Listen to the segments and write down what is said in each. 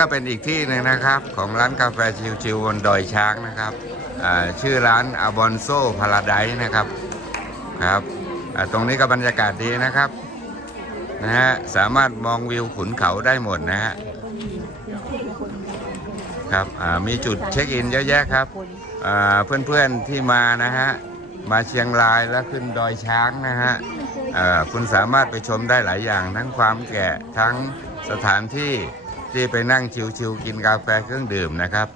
ก็เป็นอีกที่หนึ่งนะครับ ของร้านกาแฟชิวๆบนดอยช้างนะครับชื่อร้านอาบอนโซพาราไดนะครับครับตรงนี้ก็บรรยากาศดีนะครับนะฮะสามารถมองวิวขุนเขาได้หมดนะฮะครับมีจุดเช็คอินเยอะแยะครับเพื่อนๆที่มานะฮะมาเชียงรายแล้วขึ้นดอยช้างนะฮะคุณสามารถไปชมได้หลายอย่าง ทั้งความแก่ทั้งสถานที่ ที่ไปนั่งชิวๆกินกาแฟเครื่องดื่มนะครับ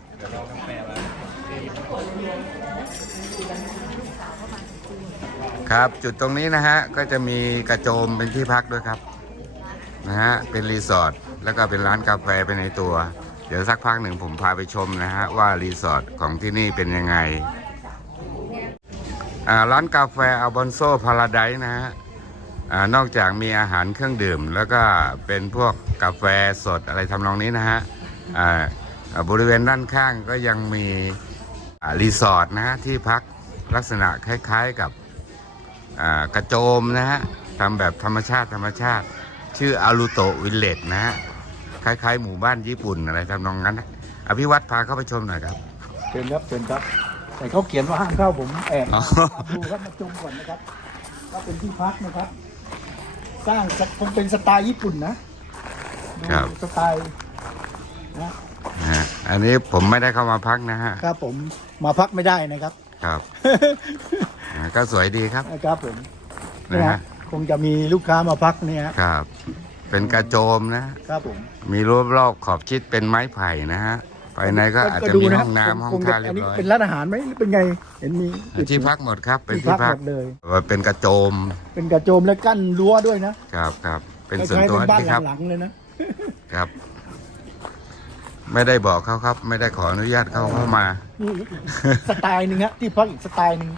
ครับจุดตรงนี้นะฮะ ก็จะมีกระโจมเป็นที่พักด้วยครับ นะฮะ เป็นรีสอร์ทแล้วก็เป็นร้านกาแฟไปในตัว เดี๋ยวสักพักหนึ่งผมพาไปชมนะฮะ ว่ารีสอร์ทของที่นี่เป็นยังไง อ่าร้านกาแฟอัลบอนโซพาราไดนะฮะ อานอกจากมีอาหารเครื่องดื่ม แล้วก็เป็นพวกกาแฟสดอะไรทำนองนี้นะฮะอ่าอ่าบริเวณด้านข้างก็ยังมีอ่ารีสอร์ทนะฮะที่พักลักษณะคล้ายๆกับอ่ากระโจมนะฮะทำแบบธรรมชาติธรรมชาติ ชื่ออารุโตวิลเลจนะฮะคล้ายๆ หมู่บ้านญี่ปุ่นอะไรทำนองนั้นนะอภิวัตพาเข้าไปชมหน่อยครับเชิญครับเชิญครับ แต่เขาเขียนว่าห้ามเข้าผมแอบอ๋อดูครับมาชมก่อนนะครับก็เป็นที่พักนะครับ สร้างสคงเป็นสไตล์ญี่ปุ่นนะครับดูสไตล์นะนะฮะอันนี้ผมไม่ได้เข้ามาพักนะฮะ ครับผมมาพักไม่ได้นะครับ ครับอ่าก็สวยดีครับ นะครับผมนะฮะ คงจะมีลูกค้ามาพักเนี่ยฮะครับ เป็นกระโจมนะ ครับผม มีรอบรอบขอบชิดเป็นไม้ไผ่นะฮะ ภายในก็อาจจะดูมีนะห้องน้ำห้องคจะท่าเรียอันบนี้ร้อยเป็นร้านอาหารไหมหรือเป็นไงเห็นมีที่พักหมดครับ เป็นที่ที่พักพัหกมดเลยเป็นกระโจม เป็นกระโจมและกั้นรั้วด้วยนะครับครับ เป็นคส่วนล้ายๆตัวเป็นบ้านที่ครับหลังๆเลยนะครับ ไม่ได้บอกเขาครับ ไม่ได้ขออนุญาตเขาเข้ามานี่อีกสไตล์หนึ่งฮะที่พักอีกสไตล์หนึ่ง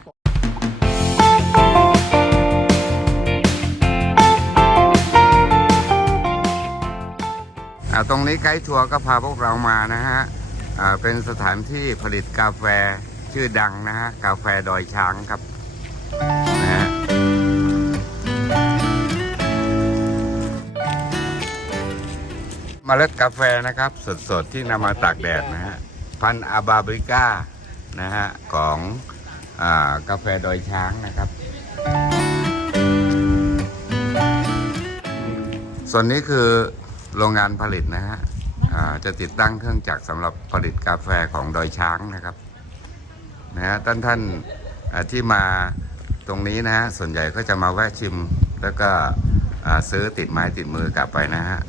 อ่าตรงนี้ไกด์ทัวร์ก็พาพวกเรามานะฮะอ่า เป็นสถานที่ผลิตกาแฟชื่อดังนะฮะ กาแฟดอยช้างครับนะฮะเมล็ดกาแฟนะครับ สดๆ ที่นำมาตากแดดนะฮะ พันอาบาบริก้า นะฮะ ของอากาแฟดอยช้างนะครับ ส่วนนี้คือโรงงานผลิตนะฮะ จะติดตั้งเครื่องจักรสำหรับผลิตกาแฟของดอยช้างนะครับนะฮะท่านท่านอ่าที่มาตรงนี้นะฮะส่วนใหญ่ก็จะมาแวะชิมแล้วก็อ่าซื้อติดไม้ติดมือกลับไปนะฮะ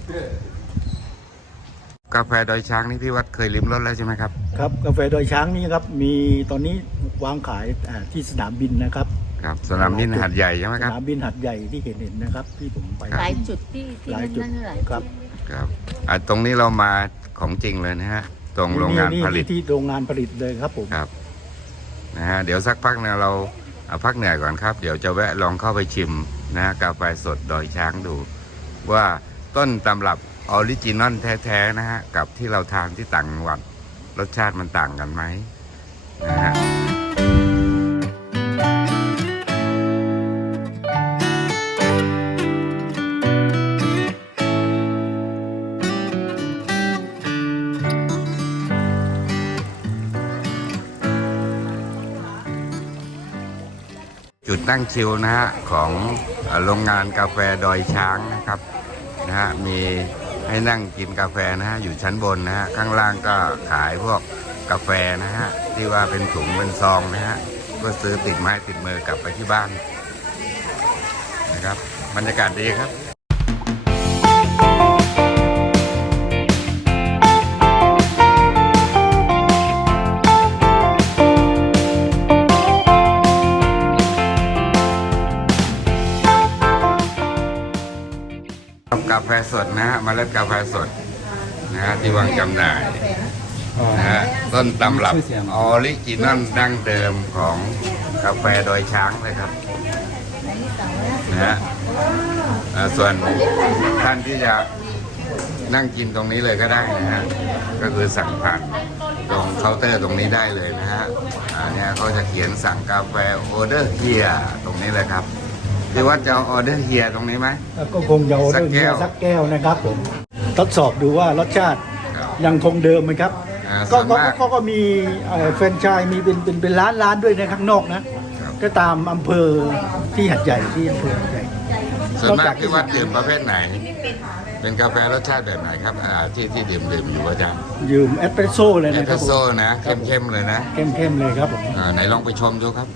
กาแฟดอยช้างนี่พี่วัดเคยลิ้มรสแล้วใช่ไหมครับครับกาแฟดอยช้างนี่ครับมีตอนนี้วางขายอ่าที่สนามบินนะครับครับสนามบินหัดใหญ่ใช่ไหมสครับนามบินหัดใหญ่ที่เห็นเห็นนะครับที่ผมไปหลายจุดที่ที่หลายนั่นจุดนั่นหลายครับ ครับอ่าตรงนี้เรามาของจริงเลยนะฮะ ตรงโรงงานนี่ผลิตที่โรงงานผลิตเลยครับผมครับนะฮะเดี๋ยวสักพักนะเราเอาพักเหนื่อยก่อนครับ เดี๋ยวจะแวะลองเข้าไปชิมนะฮะกาแฟสดดอยช้างดู ว่าต้นตำรับออริจินอลแท้ๆนะฮะ กับที่เราทานที่ต่างจังหวัดรสชาติมันต่างกันไหมนะฮะ นั่งชิวนะฮะของโรงงานกาแฟดอยช้างนะครับนะฮะมีให้นั่งกินกาแฟนะฮะอยู่ชั้นบนนะฮะข้างล่างก็ขายพวกกาแฟนะฮะที่ว่าเป็นถุงเป็นซองนะฮะก็ซื้อติดไม้ติดมือกลับไปที่บ้านนะครับบรรยากาศดีครับ ดนะฮะเมล็ดกาแฟสดนะฮะที่วางจำหน่ายนะฮะต้นตำรับออริจินอลดั้งเดิมของกาแฟดอยช้างเลยครับนะฮะเอ่อส่วนท่านที่จะนั่งกินตรงนี้เลยก็ได้นะฮะ ก็คือสั่งผ่านตรงเคาน์เตอร์ตรงนี้ได้เลยนะฮะอ่าเนี่ยเขาจะเขียนสั่งกาแฟออเดอร์เฮียตรงนี้เลยครับ ที่ว่าจะออเดอร์เฮียตรงนี้ไหม แล้วก็คงจะเอาสักเรื่องแก้เบียวร์สักแก้วนะครับผม ทดสอบดูว่ารสชาติครับ ยังคงเดิมไหมครับ อ่าก็ส่วนก็มาก ก็ก็มีเอ่อแฟรนไชส์มีเป็นเป็นเป็นร้านร้านด้วยนะข้างนอกนะ ครับ ก็ตามอำเภอที่หัดใหญ่ที่อำเภอหัดใหญ่ ส่วนมากที่วัดดื่มประเภทไหน เป็นกาแฟรสชาติแบบไหนครับอ่าที่ที่ดื่มดื่มอยู่ประจำยืมเอสเปรสโซ่เลยเอสนะเปครรับสโซ่นะ เข้มๆเลยนะเข้มเข้มๆเลยครับผมอ่าไหนลองไปชมดูครับ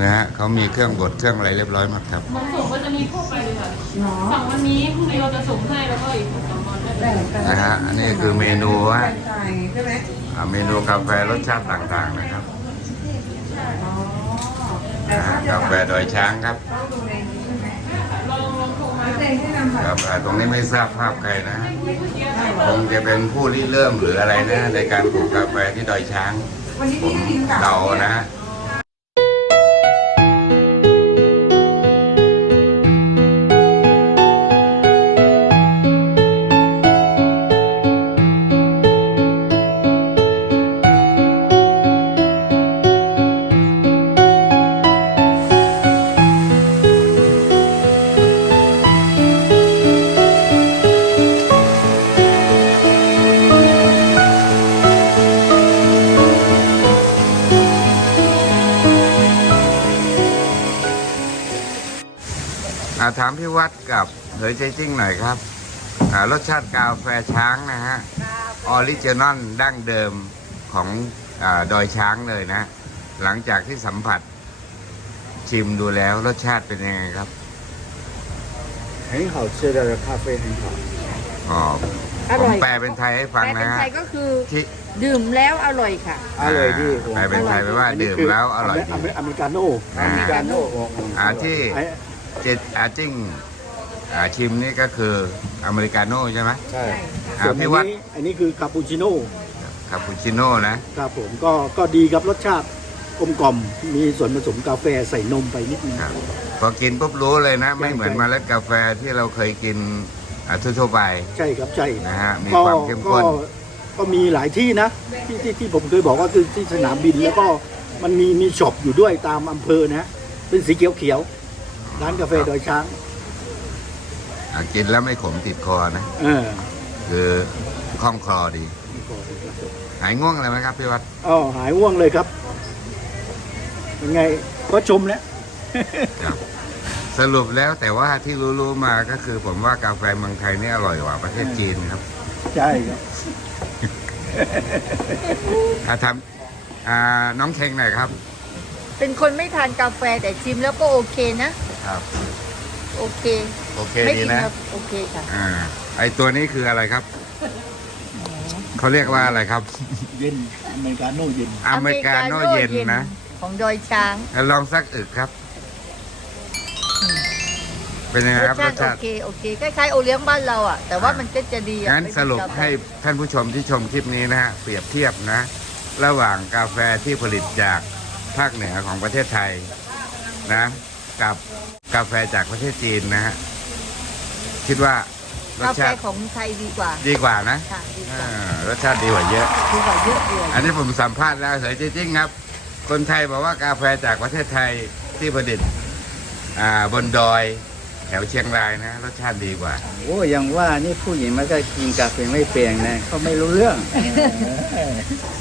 นะฮะเขามีเครื่องบดเครื่องอะไรเรียบร้อยหมดครับบางส่งก็จะมีทั่วไปเลยค่ะสั่งวันนี้พรุ่งนี้เราจะส่งให้แล้วก็อีกสองวันก็จะนะฮะอันนี้คือเมนูฮะอ่าเมนูกาแฟรสชาติต่างๆนะครับนะฮะกาแฟดอยช้างครับครับอ่าตรงนี้ไม่ทราบภาพใครนะฮะคงจะเป็นผู้ริเริ่มหรืออะไรนะในการปลูกกาแฟที่ดอยช้างผมเดานะฮะ ถามพี่วัดกับเหยใจจิ้งหน่อยครับอ่ารสชาติกาแฟช้างนะฮะออริจินอลดั้งเดิมของอาดอยช้างเลยนะ หลังจากที่สัมผัสชิมดูแล้วรสชาติเป็นยังไงครับ 很好吃的咖啡很好。 อ๋อ อ ผ ร่ ม อย แปลเป็นไทยให้ฟัง แปลเป็ นะ น ฮะ ไทยก็คือ ที่ ดื่มแล้วอร่อยค่ะ อร่อยดี แปลเป็นไทยไปว่าดื่มแล้วอร่อยดี อเมอเมริกาโน่ อ่า อเมริกาโน่ อ่าที่ ไอ้ เจอาจิ้งอ่าชิมนี่ก็คืออเมริกาโน่ใช่ไหม ใช่อ่าส่วนอันพี่วัด นี้อันนี้คือคาปูชิโน่คาปูชิโน่นะครับผมก็ก็ดีครับรสชาติกลมกล่อมมีส่วนผสมกาแฟใส่นมไปนิดนึง ครับพอกินปุ๊บรู้เลยนะ ไม่เหมือนเมล็ดกาแฟที่เราเคยกินอ่าทั่วๆไป ใช่ครับใช่นะฮะมีก็ความเข้มข้น ก็ก็มีหลายที่นะที่ที่ที่ผมเคยบอกก็คือที่สนามบินแล้วก็มันมีมีช็อปอยู่ด้วยตามอำเภอนะ เป็นสีเขียวเขียวๆ ร้านกาแฟดอยช้างอ่ากินแล้วไม่ขมติดคอนะ เออคือคล่องคลอดีหายง่วงเลยไหมครับพี่วัดอ๋อหายว่วงเลยครับเป็นไงก็ชมแล้ว ครับสรุปแล้วแต่ว่าที่รู้ๆมาก็คือผมว่ากาแฟเมืองไทยนี่อร่อยกว่าประเทศจีนครับใช่ครับอาทำอ่าน้องเชงหน่อยครับ เป็นคนไม่ทานกาแฟแต่ชิมแล้วก็โอเคนะ ครับ โอเคโอเคไม่ดีกินนะ ครับโอเคค่ะอ่า ไอตัวนี้คืออะไรครับ เขาเรียกว่าอะไรครับ เย็นอเมริกาโน่เย็นอเมริกาโน่เย็นนะของดอยช้างลองสักอึกครับ เป็นยังไงรสครับรชาสติโอชาติเคโอเคคล้ายๆโอเลี้ยงบ้านเราอะ แต่ว่ามันก็จะดีอะงั้นไม่สรุปเหมือนกาแฟให้ท่านผู้ชมที่ชมคลิปนี้นะฮะเปรียบเทียบนะ ระหว่างกาแฟที่ผลิตจากภาคเหนือของประเทศไทยนะ กับกาแฟจากประเทศจีนนะฮะคิดว่ารสกาแฟชาติของไทยดีกว่า ดีกว่านะค่ะดีกอ่าว่ารสชาติดีกว่าเยอะ ดีกว่าเยอะเลย อันนี้ผมสัมภาษณ์แล้วเฉยจริงๆครับ คนไทยบอกว่ากาแฟจากประเทศไทยที่ผลิตอ่าบนดอย แถวเชียงรายนะ รสชาติดีกว่า โอ้ยังว่านี่ผู้หญิงมันก็กินกาแฟไม่เปลี่ยนนะเขาไม่รู้เรื่อง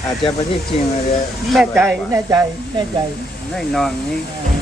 อาจจะประเทศจริงอาจจะแน่ใจแน่ใจแน่ใจไม่นอนนี่เออ